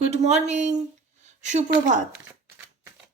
Good morning সুপ্রভাত।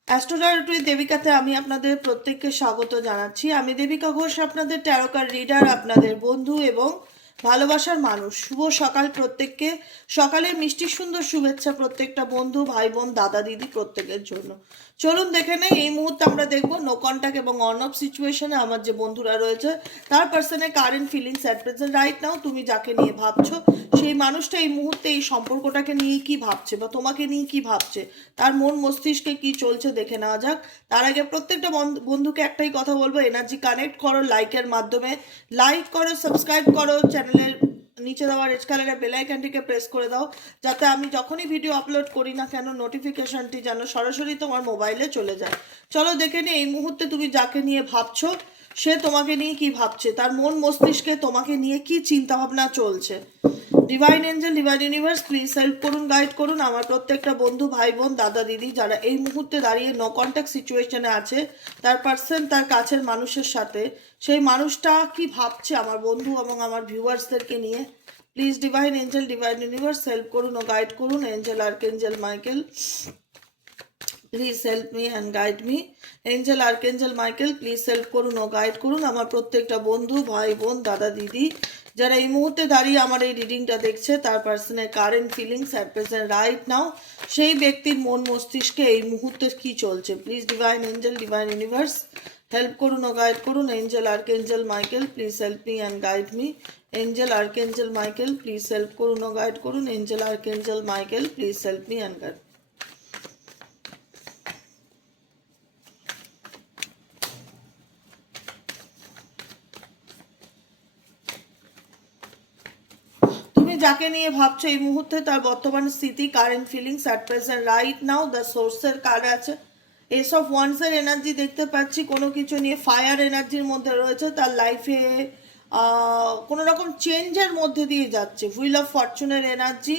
Astrology দেবিকাতে আমি আপনাদের প্রত্যেককে স্বাগত জানাচ্ছি। আমি দেবিকা ঘোষ আপনাদের ট্যারোকার রিডার আপনাদের বন্ধু এবং ভালোবাসার মানুষ। শুভ সকাল প্রত্যেককে। সকালের মিষ্টি সুন্দর শুভেচ্ছা প্রত্যেকটা বন্ধু, ভাই বোন, দাদা, দিদি প্রত্যেকের জন্য। চলুন দেখে নেই, এই মুহূর্তে আমরা দেখব নো কন্ট্যাক্ট এবং অন অফ সিচুয়েশনে আমার যে বন্ধুরা রয়েছে, তার পার্সনে current feelings at present right now তুমি যাকে নিয়ে ভাবছ, সেই মানুষটা এই মুহূর্তে এই সম্পর্কটাকে নিয়ে কি ভাবছে বা তোমাকে নিয়ে কি ভাবছে, তার মন মস্তিষ্কে কি চলছে দেখে নেওয়া যাক। তার আগে প্রত্যেকটা বন্ধ- বন্ধুকে একটাই কথা বলব এনার্জি কানেক্ট করো লাইকের মাধ্যমে। লাইক করো সাবস্ক্রাইব করো চ্যানেলের নিচে দেওয়া রেড কালারের বেল আইকনটিকে প্রেস করে দাও, যাতে আমি যখনই ভিডিও আপলোড করি না কেন নোটিফিকেশনটি যেন সরাসরি তোমার মোবাইলে চলে যায়। চলো দেখে নিই, এই মুহূর্তে তুমি যাকে নিয়ে ভাবছ, সে তোমাকে নিয়ে কি ভাবছে? তার মন মস্তিষ্কে তোমাকে নিয়ে কি চিন্তা ভাবনা চলছে? Divine angel divine universe please help করুন গাইড করুন। আমার প্রত্যেকটা বন্ধু, ভাই, বোন, দাদা, দিদি, যারা এই মুহূর্তে দাঁড়িয়ে নো কন্ট্যাক্ট সিচুয়েশনে আছে, তার পার্সন তার কাছের মানুষের সাথে, সেই মানুষটা কি ভাবছে আমার বন্ধু এবং আমার ভিউয়ার্সদেরকে নিয়ে? Please divine angel divine universe help করুন ও গাইড করুন। Angel archangel Michael please help me and guide me angel archangel Michael please help করুন ও গাইড করুন। আমার প্রত্যেকটা বন্ধু, ভাই, বোন, দাদা, দিদি যারা এই মুহূর্তে দাঁড়িয়ে আমার এই রিডিংটা দেখছে, তার পার্সনের current feelings at present right now সেই ব্যক্তির মন মস্তিষ্কে এই মুহূর্তে কি চলছে? Please divine angel divine universe help করুন ও গাইড করুন। Angel archangel Michael please help me and guide me angel archangel Michael please help করুন ও গাইড করুন। Angel archangel Michael please help me and guide তুমি যাকে নিয়ে ভাবছ এই মুহূর্তে তার বর্তমান স্থিতি current feelings at present right now the সোর্সের কার আছে। এস অফ ওয়ান্সের এনার্জি দেখতে পাচ্ছি, কোনো কিছু নিয়ে ফায়ার এনার্জির মধ্যে রয়েছে, তার লাইফে কোনো রকম চেঞ্জের মধ্যে দিয়ে যাচ্ছে। হুইল অফ ফরচুনের এনার্জি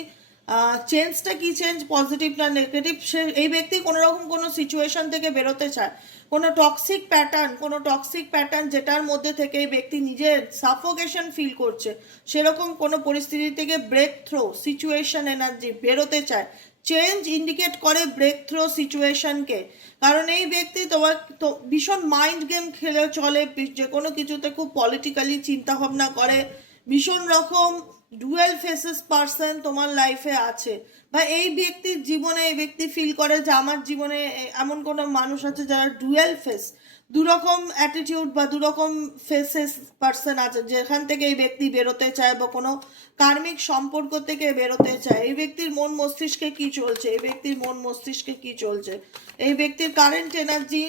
চেঞ্জটা কি চেঞ্জ পজিটিভ না নেগেটিভ সে এই ব্যক্তি কোনো রকম কোনো সিচুয়েশন থেকে বেরোতে চায়। কোনো টক্সিক প্যাটার্ন কোনো টক্সিক প্যাটার্ন যেটার মধ্যে থেকে এই ব্যক্তি নিজের সাফোকেশন ফিল করছে, সেরকম কোনো পরিস্থিতি থেকে ব্রেক থ্রো সিচুয়েশন এনার্জি বেরোতে চায়। চেঞ্জ ইন্ডিকেট করে ব্রেক থ্রো সিচুয়েশনকে কারণ এই ব্যক্তি তোমার তো ভীষণ মাইন্ড গেম খেলে চলে, যে কোনো কিছুতে খুব পলিটিক্যালি চিন্তা ভাবনা করে, ভীষণ রকম ডুয়েল ফেসেস পার্সন তোমার লাইফে আছে। বা এই ব্যক্তির জীবনে, এই ব্যক্তি ফিল করে যে আমার জীবনে এমন কোনো মানুষ আছে যারা ডুয়েল ফেস দুরকম অ্যাটিটিউড বা দুরকম ফেসেস পার্সন আছে, যেখান থেকে এই ব্যক্তি বেরোতে চায় বা কোনো কার্মিক সম্পর্ক থেকে বেরোতে চায়। এই ব্যক্তির মন মস্তিষ্কে কি চলছে? এই ব্যক্তির মন মস্তিষ্কে কি চলছে? এই ব্যক্তির কারেন্ট এনার্জি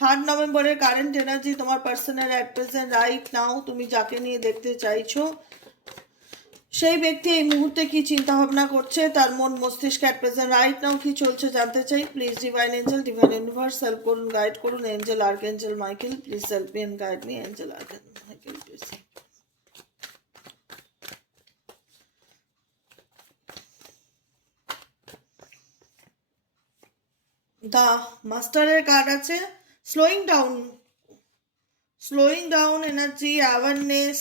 থার্ড নভেম্বরের কারেন্ট এনার্জি তোমার personal at present right now তুমি যাকে নিয়ে দেখতে চাইছো সেই ব্যক্তি এই মুহূর্তে কি চিন্তা ভাবনা করছে? তার মন মস্তিষ্ক অ্যাট প্রেজেন্ট রাইট নাও কি চলছে জানতে চাই। Please divine angel divine universe help করুন গাইড করুন angel archangel Michael please help me and guide me angel arch Michael please the, মাস্টারের কার্ড আছে। Slowing down slowing down energy awareness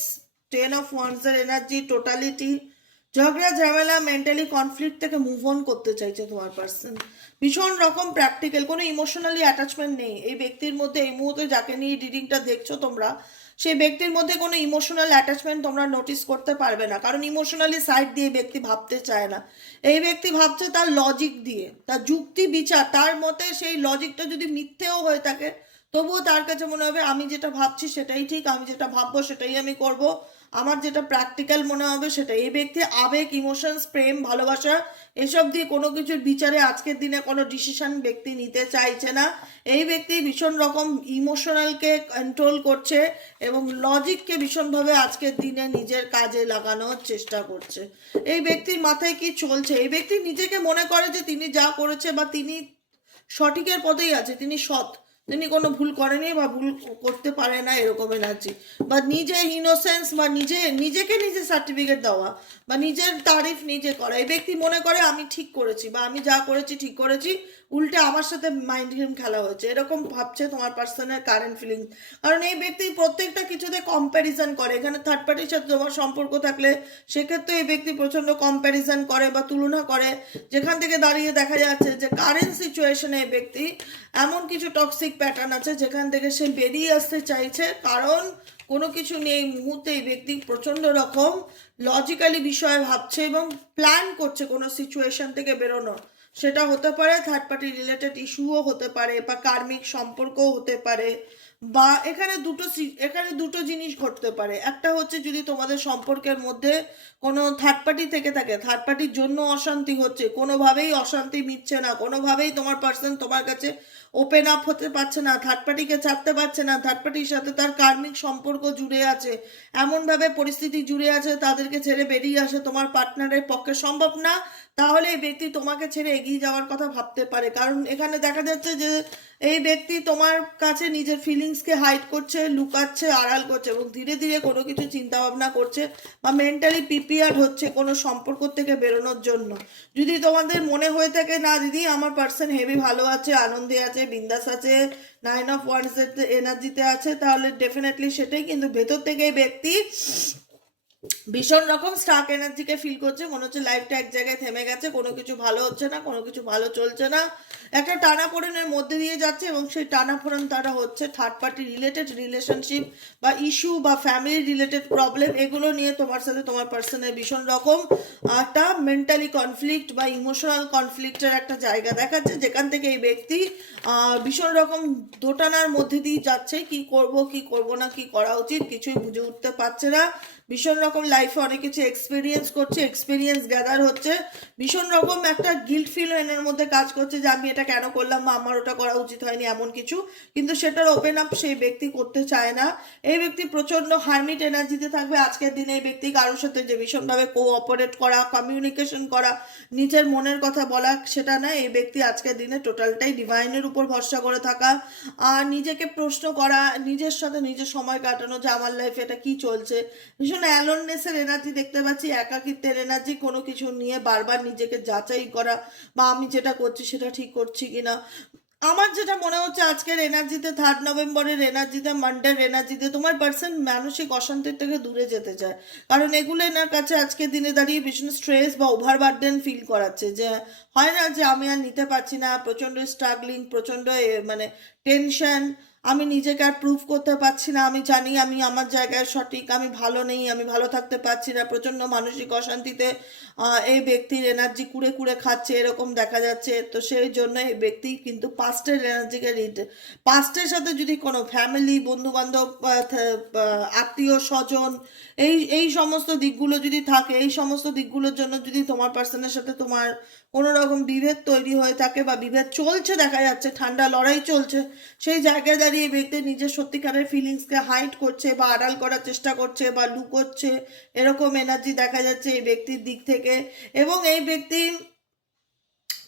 ten of ওয়ান্সের energy totality ঝগড়া, ঝামেলা mentally conflict থেকে move on করতে চাইছে তোমার পার্সন ভীষণ রকম প্র্যাকটিক্যাল কোনো ইমোশনালি অ্যাটাচমেন্ট নেই। এই ব্যক্তির মধ্যে, এই মুহূর্তে যাকে নিয়ে রিডিংটা দেখছ তোমরা, সেই ব্যক্তির মধ্যে কোনো ইমোশনাল অ্যাটাচমেন্ট তোমরা নোটিস করতে পারবে না। কারণ ইমোশনালি সাইড দিয়ে ব্যক্তি ভাবতে চায় না। এই ব্যক্তি ভাবছে তার লজিক দিয়ে, তার যুক্তি বিচার তার মতে সেই লজিকটা যদি মিথ্যেও হয়ে থাকে তবুও তার কাছে মনে হবে, আমি যেটা ভাবছি সেটাই ঠিক, আমি যেটা ভাববো সেটাই আমি করব। আমার যেটা প্র্যাকটিক্যাল মনে হবে সেটা এই ব্যক্তি, আবেগ ইমোশনস প্রেম, ভালোবাসা, এসব দিয়ে কোনো কিছুর বিচারে আজকের দিনে কোনো ডিসিশন ব্যক্তি নিতে চাইছে না। এই ব্যক্তি ভীষণ রকম ইমোশনালকে কন্ট্রোল করছে এবং লজিককে ভীষণভাবে আজকের দিনে নিজের কাজে লাগানোর চেষ্টা করছে। এই ব্যক্তির মাথায় কি চলছে? এই ব্যক্তি নিজেকে মনে করে যে তিনি যা করেছে বা তিনি সঠিকের পথেই আছে, তিনি সৎ। তিনি কোনো ভুল করেনি বা ভুল করতে পারে না এরকম এনার্জি। বা নিজে ইনোসেন্স বা নিজে, নিজেকে নিজে সার্টিফিকেট দেওয়া বা নিজের তারিফ নিজে করা। এই ব্যক্তি মনে করে, আমি ঠিক করেছি বা আমি যা করেছি ঠিক করেছি, উল্টে আমার সাথে মাইন্ড গেম খেলা হয়েছে। এরকম ভাবছে তোমার পার্সনের কারেন্ট ফিলিং কারণ এই ব্যক্তি প্রত্যেকটা কিছুতে কম্প্যারিজন করে। এখানে থার্ড পার্টির সাথে তোমার সম্পর্ক থাকলে সেক্ষেত্রে এই ব্যক্তি প্রচণ্ড কম্প্যারিজন করে বা তুলনা করে। যেখান থেকে দাঁড়িয়ে দেখা যাচ্ছে যে কারেন্ট সিচুয়েশনে এই ব্যক্তি এমন কিছু টক্সিক প্যাটার্ন আছে, যেখান থেকে সে বেরিয়ে আসতে চাইছে। কারণ কোনো কিছু নেই এই মুহূর্তে এই ব্যক্তি প্রচণ্ড রকম লজিক্যালি বিষয়ে ভাবছে এবং প্ল্যান করছে কোনো সিচুয়েশন থেকে বেরোনোর সেটা হতে পারে থার্ড পার্টি রিলেটেড ইস্যুও হতে পারে বা কার্মিক সম্পর্কও হতে পারে বা এখানে দুটো এখানে দুটো জিনিস ঘটতে পারে। একটা হচ্ছে যদি তোমাদের সম্পর্কের মধ্যে কোনো থার্ড পার্টি থেকে থাকে থার্ড পার্টির জন্য অশান্তি হচ্ছে, কোনোভাবেই অশান্তি মিটছে না, কোনোভাবেই তোমার পার্সন তোমার কাছে ওপেন আপ হতে পারছে না থার্ড পার্টিকে ছাড়তে পারছে না থার্ড পার্টির সাথে তার কার্মিক সম্পর্ক জুড়ে আছে। এমনভাবে পরিস্থিতি জুড়ে আছে, তাদেরকে ছেড়ে বেরিয়ে আসে, তোমার পার্টনারের পক্ষে সম্ভব না। তাহলে এই ব্যক্তি তোমাকে ছেড়ে এগিয়ে যাওয়ার কথা ভাবতে পারে। কারণ এখানে দেখা যাচ্ছে যে, এই ব্যক্তি তোমার কাছে নিজের ফিলিংসকে হাইড করছে, লুকাচ্ছে, আড়াল করছে এবং ধীরে ধীরে কোনো কিছু চিন্তা ভাবনা করছে বা মেন্টালি প্রিপেয়ার হচ্ছে কোনো সম্পর্ক থেকে বেরোনোর জন্য। যদি তোমাদের মনে হয়ে থাকে, না, দিদি, আমার পার্সন হেভি ভালো আছে, আনন্দে আছে বিন্দাস আছে নাইন অফ ওয়ান্স এনার্জিতে আছে তাহলে ডেফিনেটলি সেটাই কিন্তু ভেতর থেকে ব্যক্তি ভীষণ রকম স্টাক এনার্জিকে ফিল করছে। মনে হচ্ছে লাইফটা এক জায়গায় থেমে গেছে। কোনো কিছু ভালো হচ্ছে না, কোনো কিছু ভালো চলছে না। একটা টানাপোড়েনের মধ্যে দিয়ে যাচ্ছে এবং সেই টানাপোড়েন তারা হচ্ছে থার্ড পার্টি রিলেটেড রিলেশনশিপ বা ইস্যু বা ফ্যামিলি রিলেটেড প্রবলেম এগুলো নিয়ে তোমার সাথে তোমার পার্সনের ভীষণ রকম একটা মেন্টালি কনফ্লিক্ট বা ইমোশনাল কনফ্লিক্টের একটা জায়গা দেখাচ্ছে। যেখান থেকে এই ব্যক্তি ভীষণ রকম দোটানার মধ্যে দিয়ে যাচ্ছে। কি করব কি করব না, কি করা উচিত কিছুই বুঝে উঠতে পারছে না। ভীষণ রকম লাইফে অনেক কিছু এক্সপিরিয়েন্স করছে এক্সপিরিয়েন্স গ্যাদার হচ্ছে। ভীষণ রকম একটা গিল্ট ফিল এনের মধ্যে কাজ করছে যে আমি এটা কেন করলাম বা আমার ওটা করা উচিত হয়নি এমন কিছু। কিন্তু সেটার ওপেন আপ সেই ব্যক্তি করতে চায় না। এই ব্যক্তি প্রচণ্ড হার্মিট এনার্জিতে থাকবে। আজকের দিনে এই ব্যক্তি কারোর সাথে যে ভীষণভাবে কোঅপারেট করা কমিউনিকেশন করা, নিজের মনের কথা বলা, সেটা না এই ব্যক্তি আজকের দিনে টোটালটাই ডিভাইনের উপর ভরসা করে থাকা। আর নিজেকে প্রশ্ন করা, নিজের সাথে নিজের সময় কাটানো যে আমার লাইফে এটা কি চলছে? ভীষণ অ্যালোননেসের এনার্জি দেখতে পাচ্ছি, একাকিত্বের এনার্জি কোনো কিছু নিয়ে বারবার নিজেকে যাচাই করা বা আমি যেটা করছি সেটা ঠিক করছি কিনা। আমার যেটা মনে হচ্ছে আজকের এনার্জিতে থার্ড নভেম্বরের এনার্জিতে মান্ডের এনার্জিতে তোমার পার্সন মানসিক অশান্তির থেকে দূরে যেতে চায়। কারণ এগুলো এনার কাছে আজকের দিনে দাঁড়িয়ে ভীষণ স্ট্রেস বা ওভার বার্ডেন ফিল করাচ্ছে যে, হয় না যে আমি আর নিতে পারছি না, প্রচণ্ড স্ট্রাগলিং প্রচণ্ড মানে টেনশন আমি নিজেকে আর প্রুভ করতে পারছি না। আমি জানি আমি আমার জায়গায় সঠিক, আমি ভালো নেই, আমি ভালো থাকতে পারছি না। প্রচণ্ড মানসিক অশান্তিতে এই ব্যক্তির এনার্জি কুড়ে কুড়ে খাচ্ছে, এরকম দেখা যাচ্ছে। তো সেই জন্য এই ব্যক্তি কিন্তু পাস্টের এনার্জিকে রিড পাস্টের সাথে যদি কোনো ফ্যামিলি বন্ধু বান্ধব আত্মীয়, স্বজন, এই এই সমস্ত দিকগুলো যদি থাকে, এই সমস্ত দিকগুলোর জন্য যদি তোমার পার্সনের সাথে তোমার কোনো রকম বিভেদ তৈরি হয়ে থাকে বা বিভেদ চলছে, দেখা যাচ্ছে ঠান্ডা লড়াই চলছে, সেই জায়গায় দাঁড়িয়ে ব্যক্তি নিজের সত্যিকারের ফিলিংসকে হাইড করছে বা আড়াল করার চেষ্টা করছে বা লুকোচ্ছে, এরকম এনার্জি দেখা যাচ্ছে এই ব্যক্তির দিক থেকে। এবং এই ব্যক্তি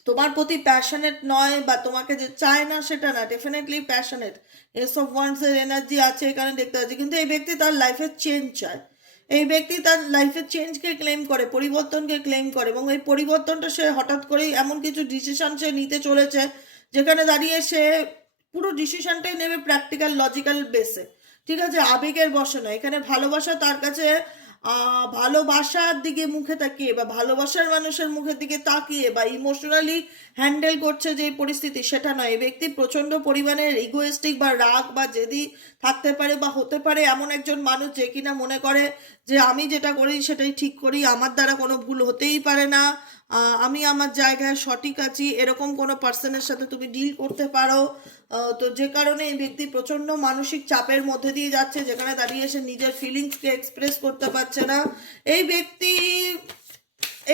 তোমার প্রতি প্যাশনেট নয় বা তোমাকে যে চায় না সেটা না ডেফিনেটলি প্যাশনেট এস অফ ওয়ান্সের এনার্জি আছে এখানে দেখতে পাচ্ছি, কিন্তু এই ব্যক্তি তার লাইফের চেঞ্জ চায়। এই ব্যক্তি তার লাইফের চেঞ্জকে ক্লেম করে, পরিবর্তনকে ক্লেম করে এবং এই পরিবর্তনটা সে হঠাৎ করেই এমন কিছু ডিসিশন সে নিতে চলেছে, যেখানে দাঁড়িয়ে সে পুরো ডিসিশনটাই নেবে প্র্যাকটিক্যাল লজিক্যাল বেসে ঠিক আছে? আবেগের বসে নয়। এখানে ভালোবাসা তার কাছে ভালোবাসার দিকে মুখে তাকিয়ে বা ভালোবাসার মানুষের মুখের দিকে তাকিয়ে বা ইমোশনালি হ্যান্ডেল করছে যে পরিস্থিতি, সেটা নয়। এই ব্যক্তি প্রচণ্ড পরিমাণের ইগোয়েস্টিক বা রাগ বা জেদি থাকতে পারে বা হতে পারে এমন একজন মানুষ যে কিনা মনে করে যে আমি যেটা করি সেটাই ঠিক করি, আমার দ্বারা কোনো ভুল হতেই পারে না। আমি আমার জায়গায় সঠিক আছি, এরকম কোনো পার্সনের সাথে তুমি ডিল করতে পারো। তো যে কারণে এই ব্যক্তি প্রচণ্ড মানসিক চাপের মধ্যে দিয়ে যাচ্ছে, যেখানে দাঁড়িয়ে এসে নিজের ফিলিংসকে এক্সপ্রেস করতে পারছে না। এই ব্যক্তি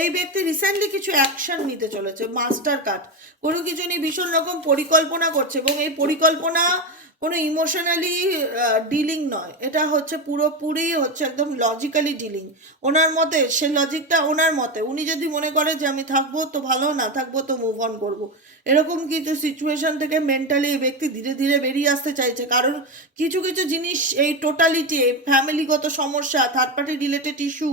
এই ব্যক্তি রিসেন্টলি কিছু অ্যাকশন নিতে চলেছে মাস্টার কার্ড কোনো কিছু নিয়ে ভীষণ রকম পরিকল্পনা করছে এবং এই পরিকল্পনা কোনো ইমোশনালি ডিলিং নয়। এটা হচ্ছে পুরোপুরি হচ্ছে একদম লজিক্যালি ডিলিং ওনার মতে, সে লজিকটা ওনার মতে। উনি যদি মনে করে যে আমি থাকব তো ভালো, না থাকব তো মুভ অন করব। এরকম কিছু সিচুয়েশন থেকে মেন্টালি এই ব্যক্তি ধীরে ধীরে বেরিয়ে আসতে চাইছে। কারণ কিছু কিছু জিনিস এই টোটালিটি ফ্যামিলিগত সমস্যা থার্ড পার্টি রিলেটেড ইস্যু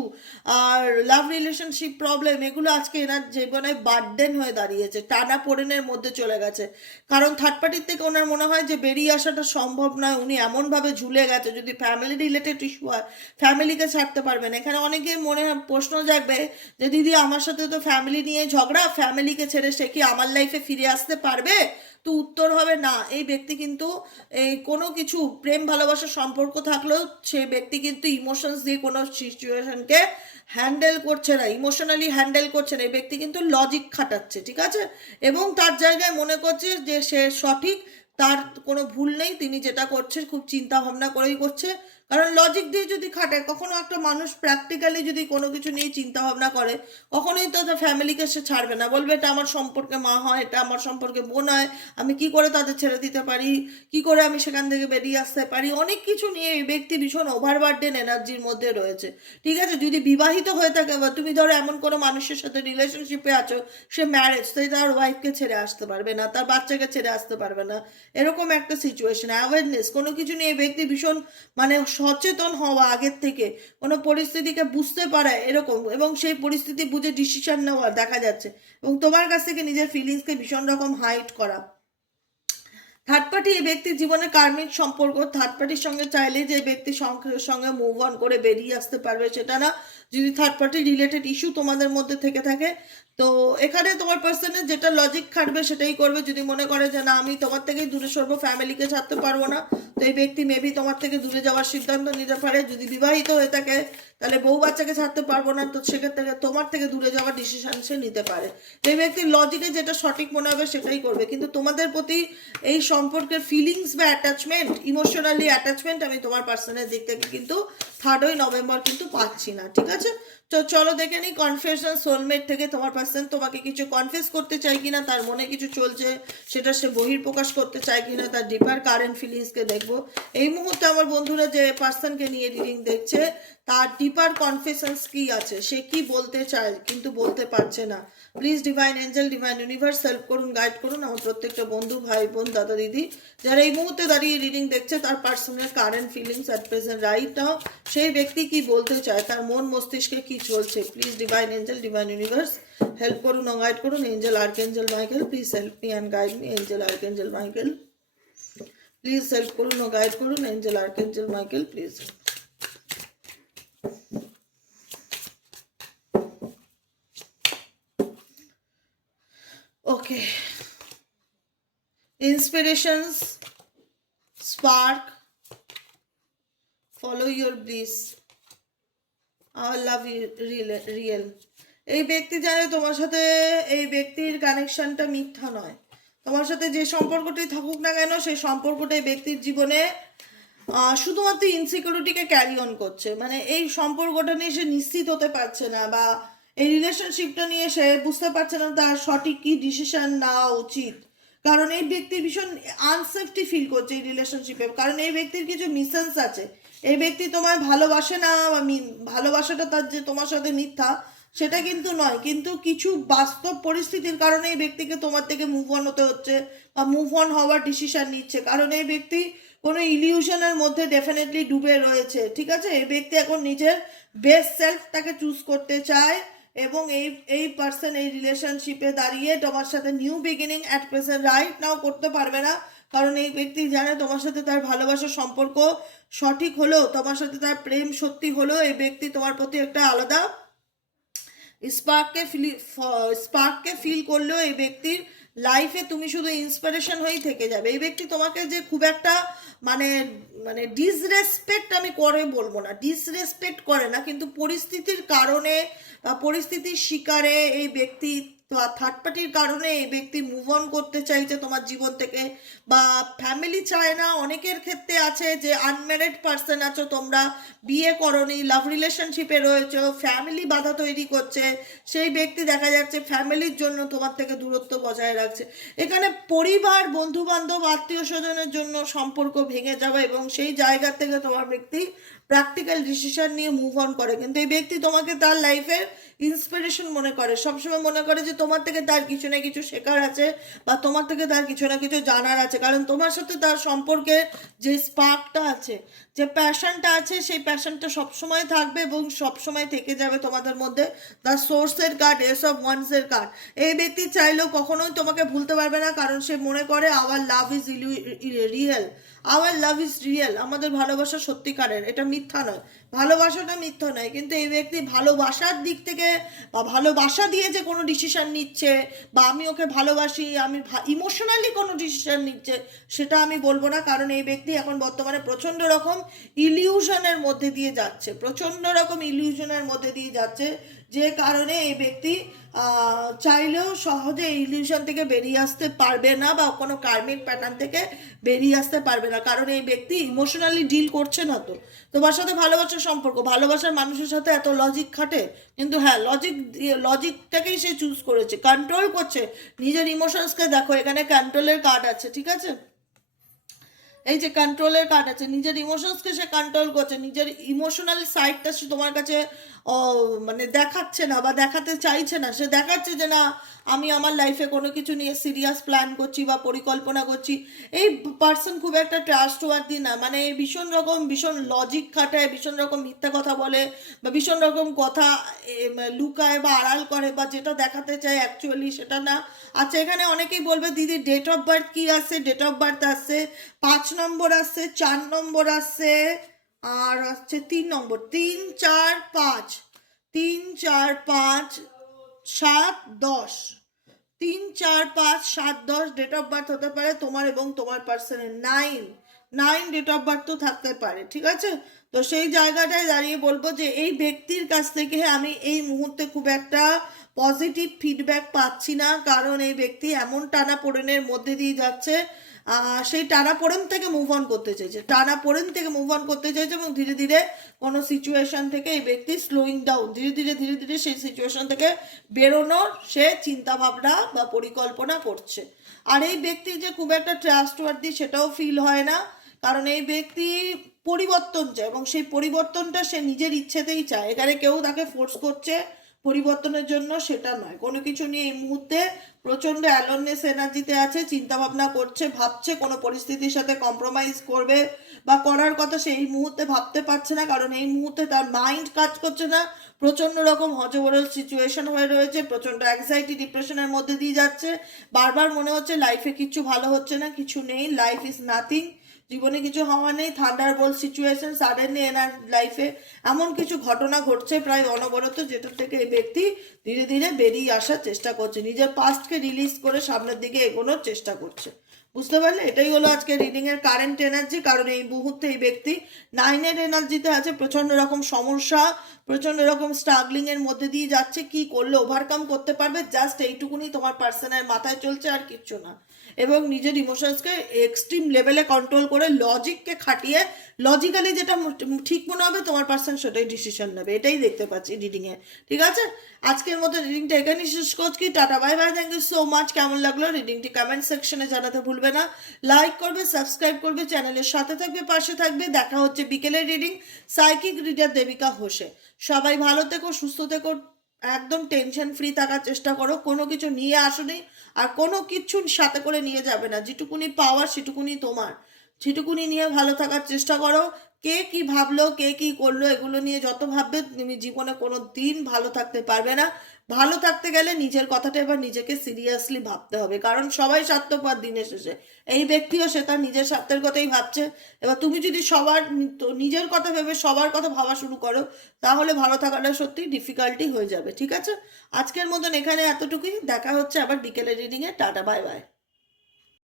আর লাভ রিলেশনশিপ প্রবলেম এগুলো আজকে এনার জীবনে বার্ডেন হয়ে দাঁড়িয়েছে টানা পোড়েনের মধ্যে চলে গেছে। কারণ থার্ড পার্টির থেকে ওনার মনে হয় যে বেরিয়ে আসাটা সম্ভব নয়, উনি এমনভাবে ঝুলে গেছে, যদি ফ্যামিলি রিলেটেড ইস্যু হয় ফ্যামিলিকে ছাড়তে পারবেন এখানে অনেকে মনে প্রশ্ন জাগবে যে, দিদি, আমার সাথে তো ফ্যামিলি নিয়ে ঝগড়া ফ্যামিলিকে ছেড়ে সে কি আমার লাইফে ফিরে আসতে পারবে? তো উত্তর হবে না। এই ব্যক্তি কিন্তু এই কোনো কিছু প্রেম ভালোবাসার সম্পর্ক থাকলেও সে ব্যক্তি কিন্তু ইমোশনস দিয়ে কোনো সিচুয়েশনকে হ্যান্ডেল করছে না ইমোশনালি হ্যান্ডেল করছে না। এই ব্যক্তি কিন্তু লজিক খাটাচ্ছে, ঠিক আছে? এবং তার জায়গায় মনে করছে যে, সে সঠিক তার কোনো ভুল নেই তিনি যেটা করছে খুব চিন্তা ভাবনা করেই করছে। কারণ লজিক দিয়ে যদি খাটায় কখনো একটা মানুষ প্র্যাকটিক্যালি যদি কোনো কিছু নিয়ে চিন্তা ভাবনা করে, কখনোই তো তার ফ্যামিলিকে সে ছাড়বে না। বলবে, এটা আমার সম্পর্কে মা হয়, এটা আমার সম্পর্কে বোন হয়, আমি কি করে তাদের ছেড়ে দিতে পারি? কি করে আমি সেখান থেকে বেরিয়ে আসতে পারি? অনেক কিছু নিয়ে এই ব্যক্তি ভীষণ ওভারবার্ডেন এনার্জির মধ্যে রয়েছে। ঠিক আছে, যদি বিবাহিত হয়ে থাকে, বা তুমি ধরো এমন কোনো মানুষের সাথে রিলেশনশিপে আছো, সে ম্যারেজ তাই তার ওয়াইফকে ছেড়ে আসতে পারবে না, তার বাচ্চাকে ছেড়ে আসতে পারবে না। এরকম একটা সিচুয়েশন অ্যাওয়ারনেস কোনো কিছু নিয়ে এই ব্যক্তি ভীষণ মানে সচেতন হওয়া আগের থেকে। কোনো পরিস্থিতিকে বুঝতে পারা এরকম এবং সেই পরিস্থিতি বুঝে ডিসিশন নেওয়া দেখা যাচ্ছে। এবং তোমার কাছ থেকে নিজের ফিলিংসকে ভীষণ রকম হাইট করা। থার্ড পার্টি এই ব্যক্তির জীবনে কার্মিক সম্পর্ক থার্ড পার্টির সঙ্গে চাইলে যে ব্যক্তি সঙ্গে- মুভ অন করে বেরিয়ে আসতে পারবে সেটা না। যদি থার্ড পার্টি রিলেটেড ইস্যু তোমাদের মধ্যে থেকে থাকে, তো এখানে তোমার পার্সনের যেটা লজিক খাটবে সেটাই করবে। যদি মনে করে যে না, আমি তোমার থেকেই দূরে সরবো ফ্যামিলিকে ছাড়তে পারব না, তো এই ব্যক্তি মেবি তোমার থেকে দূরে যাওয়ার সিদ্ধান্ত নিতে পারে। যদি বিবাহিত হয়ে থাকে, তাহলে বউ বাচ্চাকে ছাড়তে পারব না, তো সেক্ষেত্রে তোমার থেকে দূরে যাওয়ার ডিসিশন সে নিতে পারে। এই ব্যক্তির লজিকে যেটা সঠিক মনে হবে সেটাই করবে। কিন্তু তোমাদের প্রতি এই সম্পর্কের ফিলিংস বা অ্যাটাচমেন্ট ইমোশনালি অ্যাটাচমেন্ট আমি তোমার পার্সনের দিক থেকে কিন্তু থার্ডই নভেম্বর কিন্তু পাচ্ছি না, ঠিক আছে? তো চলো দেখে নিই কনফেশন সোলমেট থেকে তোমার পার্সন তোমাকে কিছু কনফেস করতে চাই কিনা, তার মনে কিছু চলছে, সেটা সে বহির প্রকাশ করতে চায় কিনা, তার ডিপার কারেন্ট ফিলিংসকে দেখব। এই মুহূর্তে আমার বন্ধুরা যে পার্সনকে নিয়ে রিডিং দেখছে, তার ডিপার কনফেশনস কি আছে? সে কি বলতে চায় কিন্তু বলতে পারছে না। Please divine angel divine universe help করুন গাইড করুন আমার প্রত্যেকটা বন্ধু, ভাই, বোন, দাদা, দিদি, যারা এই মুহূর্তে দাঁড়িয়ে রিডিং দেখছে, তার personal current feelings at present right now সেই ব্যক্তি কি বলতে চায়? তার মন মস্তিষ্কে কি চলছে please divine angel divine universe help করুন ও গাইড করুন angel archangel Michael please help me and guide me angel archangel Michael please help করুন ও গাইড করুন angel archangel Michael please Okay. Inspirations, spark, follow your bliss. Our love real. real. এই ব্যক্তি জানে তোমার সাথে, এই ব্যক্তির কানেকশনটা মিথ্যা নয় তোমার সাথে যে সম্পর্কটি থাকুক না কেন, সেই সম্পর্কটা এই ব্যক্তির জীবনে শুধুমাত্র ইনসিকিউরিটিকে ক্যারি অন করছে মানে এই সম্পর্কটা নিয়ে সে নিশ্চিত হতে পারছে না বা এই রিলেশনশিপটা নিয়ে সে বুঝতে পারছে না তার সঠিক কি ডিসিশন নেওয়া উচিত কারণ এই ব্যক্তি ভীষণ আনসেফটি ফিল করছে এই রিলেশনশিপে কারণ এই ব্যক্তির কিছু মিশনস আছে এই ব্যক্তি তোমায় ভালোবাসে না আমি ভালোবাসাটা তার যে তোমার সাথে মিথ্যা, সেটা কিন্তু নয়। কিন্তু কিছু বাস্তব পরিস্থিতির কারণে এই ব্যক্তিকে তোমার থেকে মুভ অন হতে হচ্ছে, বা মুভ অন হওয়ার ডিসিশন নিচ্ছে। কারণ এই ব্যক্তি কোনো ইলিউশনের মধ্যে ডেফিনেটলি ডুবে রয়েছে, ঠিক আছে? এই ব্যক্তি এখন নিজের বেস্ট সেলফটাকে চুজ করতে চায়। এবং এই এই পার্সন এই রিলেশনশিপে দাঁড়িয়ে তোমার সাথে new beginning at present right now করতে পারবে না। কারণ এই ব্যক্তি জানে তোমার সাথে তার ভালোবাসার সম্পর্ক সঠিক হলো, তোমার সাথে তার প্রেম সত্যি হলো, এই ব্যক্তি তোমার প্রতি একটা আলাদা স্পার্ককে ফিল স্পার্ককে ফিল করলেও এই ব্যক্তির লাইফে তুমি শুধু ইন্সপিরেশন হয়েই থেকে যাবে। এই ব্যক্তি তোমাকে যে খুব একটা মানে মানে ডিসরেসপেক্ট আমি করে বলব না। ডিসরেসপেক্ট করে না, কিন্তু পরিস্থিতির কারণে বা পরিস্থিতির শিকারে এই ব্যক্তি তো থার্ড পার্টির কারণে এই ব্যক্তি মুভ অন করতে চাইছে তোমার জীবন থেকে। বা ফ্যামিলি চায় না, অনেকের ক্ষেত্রে আছে যে আনম্যারিড পার্সন আছো, তোমরা বিয়ে করনি লাভ রিলেশনশিপে রয়েছে ফ্যামিলি বাধা তৈরি করছে, সেই ব্যক্তি দেখা যাচ্ছে ফ্যামিলির জন্য তোমার থেকে দূরত্ব বজায় রাখছে। এখানে পরিবার বন্ধু বান্ধব আত্মীয় স্বজনের জন্য সম্পর্ক ভেঙে যাবে এবং সেই জায়গা থেকে তোমার ব্যক্তি প্র্যাকটিক্যাল ডিসিশন নিয়ে মুভ অন করে। কিন্তু এই ব্যক্তি তোমাকে তার লাইফের ইন্সপিরেশন মনে করে। সবসময় মনে করে যে তোমার থেকে তার কিছু না কিছু শেখার আছে বা তোমার থেকে তার কিছু না কিছু জানার আছে। কারণ তোমার সাথে তার সম্পর্কে যে স্পার্কটা আছে, যে প্যাশনটা আছে, সেই প্যাশনটা সবসময় থাকবে এবং সবসময় থেকে যাবে তোমাদের মধ্যে দ্য সোর্সের কার্ড এস অফ ওয়ান্সের কার্ড এই ব্যক্তি চাইলেও কখনোই তোমাকে ভুলতে পারবে না, কারণ সে মনে করে our love is real our love is real আমাদের ভালোবাসা সত্যিকারের। এটা মিথ্যা নয়। ভালোবাসাটা মিথ্যা নয়। কিন্তু এই ব্যক্তি ভালোবাসার দিক থেকে বা ভালোবাসা দিয়ে যে কোনো ডিসিশন নিচ্ছে বা আমি ওকে ভালোবাসি, আমি ইমোশনালি কোনো ডিসিশন নিচ্ছে, সেটা আমি বলব না। কারণ এই ব্যক্তি এখন বর্তমানে প্রচণ্ড রকম ইলিউশনের মধ্যে দিয়ে যাচ্ছে। প্রচণ্ড রকম ইলিউশনের মধ্যে দিয়ে যাচ্ছে। যে কারণে এই ব্যক্তি চাইলেও সহজে ইলিউশন থেকে বেরিয়ে আসতে পারবে না বা কোনো কার্মিক প্যাটার্ন থেকে বেরিয়ে আসতে পারবে না। কারণ এই ব্যক্তি ইমোশনালি ডিল করছে না তো। তোমার সাথে ভালোবাসার সম্পর্ক, ভালোবাসার মানুষের সাথে এত লজিক খাটে। কিন্তু হ্যাঁ লজিক দিয়ে লজিকটাকেই সে চুজ করেছে। কন্ট্রোল করছে। নিজের ইমোশনসকে দেখো, এখানে কন্ট্রোলের কার্ড আছে, ঠিক আছে? এই যে কন্ট্রোলের কার্ড আছে, নিজের ইমোশনসকে সে কন্ট্রোল করছে, নিজের ইমোশনাল সাইডটা সে তোমার কাছে মানে দেখাচ্ছে না বা দেখাতে চাইছে না, সে দেখাচ্ছে যে না আমি আমার লাইফে কোনো কিছু নিয়ে সিরিয়াস প্ল্যান করছি বা পরিকল্পনা করছি, এই পার্সন খুব একটা ট্রাস্ট ওয়ার্দি না। মানে ভীষণ রকম, ভীষণ লজিক খাটায়, ভীষণ রকম মিথ্যা কথা বলে বা ভীষণ রকম কথা লুকায় বা আড়াল করে বা যেটা দেখাতে চায় অ্যাকচুয়ালি সেটা না। আচ্ছা এখানে অনেকেই বলবে, দিদি ডেট অফ বার্থ কী আসছে ডেট অফ বার্থ আসছে পাঁচ নম্বর আসছে চার নম্বর আসছে আর হচ্ছে তিন নম্বর, তিন, চার, পাঁচ, তিন, চার, পাঁচ, সাত, দশ। তিন, চার, পাঁচ, সাত, দশ ডেট অফ বার্থ হতে পারে তোমার এবং তোমার পার্সনের nine nine date of birth তো থাকতে পারে, ঠিক আছে? তো সেই জায়গাটায় দাঁড়িয়ে বলব যে এই ব্যক্তির কাছ থেকে আমি এই মুহূর্তে খুব একটা পজিটিভ ফিডব্যাক পাচ্ছি না, কারণ এই ব্যক্তি এমন টানা পোড়েনের মধ্যে দিয়ে যাচ্ছে সেই টানা পোড়েন থেকে মুভ অন করতে চাইছে। টানা পোড়েন থেকে মুভ অন করতে চাইছে এবং ধীরে ধীরে কোনো সিচুয়েশন থেকে এই ব্যক্তি স্লোয়িং ডাউন ধীরে ধীরে ধীরে ধীরে সেই সিচুয়েশন থেকে বেরোনোর সে চিন্তা ভাবনা বা পরিকল্পনা করছে। আর এই ব্যক্তি যে খুব একটা ট্রাস্টওয়ার্দি সেটাও ফিল হয় না, কারণ এই ব্যক্তি পরিবর্তন চায় এবং সেই পরিবর্তনটা সে নিজের ইচ্ছেতেই চায়। এখানে কেউ তাকে ফোর্স করছে পরিবর্তনের জন্য সেটা নয়। কোনো কিছু নিয়ে এই মুহূর্তে প্রচণ্ড অ্যালোনেস এনার্জিতে আছে চিন্তা ভাবনা করছে, ভাবছে, কোনো পরিস্থিতির সাথে কম্প্রোমাইজ করবে বা করার কথা সে এই মুহূর্তে ভাবতে পারছে না, কারণ এই মুহূর্তে তার মাইন্ড কাজ করছে না। প্রচণ্ড রকম হজবরল সিচুয়েশন হয়ে রয়েছে প্রচণ্ড অ্যাংজাইটি ডিপ্রেশনের মধ্যে দিয়ে যাচ্ছে। বারবার মনে হচ্ছে লাইফে কিছু ভালো হচ্ছে না, কিছু নেই লাইফ ইজ নাথিং জীবনে কিছু হওয়া নেই থান্ডার বল সিচুয়েশন সাডেনলি এনার লাইফে এমন কিছু ঘটনা ঘটছে প্রায় অনবরত যেটা থেকে এই ব্যক্তি ধীরে ধীরে বেরিয়ে আসার চেষ্টা করছে। নিজের পাস্টকে রিলিজ করে সামনের দিকে এগোনোর চেষ্টা করছে। বুঝতে পারলে? এটাই হলো আজকে রিডিং এর কারেন্ট এনার্জি কারণ এই মুহূর্তে এই ব্যক্তি নাইনের এনার্জিতে আছে প্রচণ্ড রকম সমস্যা প্রচণ্ড রকম স্ট্রাগলিং এর মধ্যে দিয়ে যাচ্ছে, কি করলে ওভারকাম করতে পারবে? জাস্ট এইটুকুনি তোমার পার্সনের মাথায় চলছে আর কিচ্ছু না। এবং নিজের ইমোশনসকে এক্সট্রিম লেভেলে কন্ট্রোল করে লজিককে খাটিয়ে লজিক্যালি যেটা ঠিক মনে হবে, তোমার পার্সন সেটাই ডিসিশন নেবে। এটাই দেখতে পাচ্ছি রিডিংয়ে ঠিক আছে? আজকের মতো রিডিংটা এখানেই শেষ করছি। Tata bye bye thank you so much কেমন লাগল? রিডিংটি কমেন্ট সেকশনে জানাতে ভুলবে না। লাইক করবে সাবস্ক্রাইব করবে চ্যানেলের সাথে থাকবে, পাশে থাকবে। দেখা হচ্ছে বিকেলের রিডিং সাইকিক রিডার দেবিকা হোসে সবাই ভালো থেকো, সুস্থ থেকো, একদম টেনশন ফ্রি থাকার চেষ্টা করো। কোনো কিছু নিয়ে আসোনি আর কোনো কিছু সাথে করে নিয়ে যাবে না। যেটুকুনি পাওয়ার সেটুকুনি তোমার। সেটুকুনি নিয়ে ভালো থাকার চেষ্টা করো। কে কি ভাবলো, কে কি করল, এগুলো নিয়ে যত ভাববে, তুমি জীবনে কোনো দিন ভালো থাকতে পারবে না। ভালো থাকতে গেলে নিজের কথাটা এবার নিজেকে সিরিয়াসলি ভাবতে হবে। কারণ সবাই স্বার্থপর দিনের শেষে। এই ব্যক্তিও সে তার নিজের স্বার্থের কথাই ভাবছে। এবার তুমি যদি সবার নিজের কথা ভেবে সবার কথা ভাবা শুরু করো, তাহলে ভালো থাকাটা সত্যি ডিফিকাল্টি হয়ে যাবে, ঠিক আছে? আজকের মতন এখানে এতটুকুই। দেখা হচ্ছে আবার বিকেলের রিডিংয়ে টাটা বাই বাই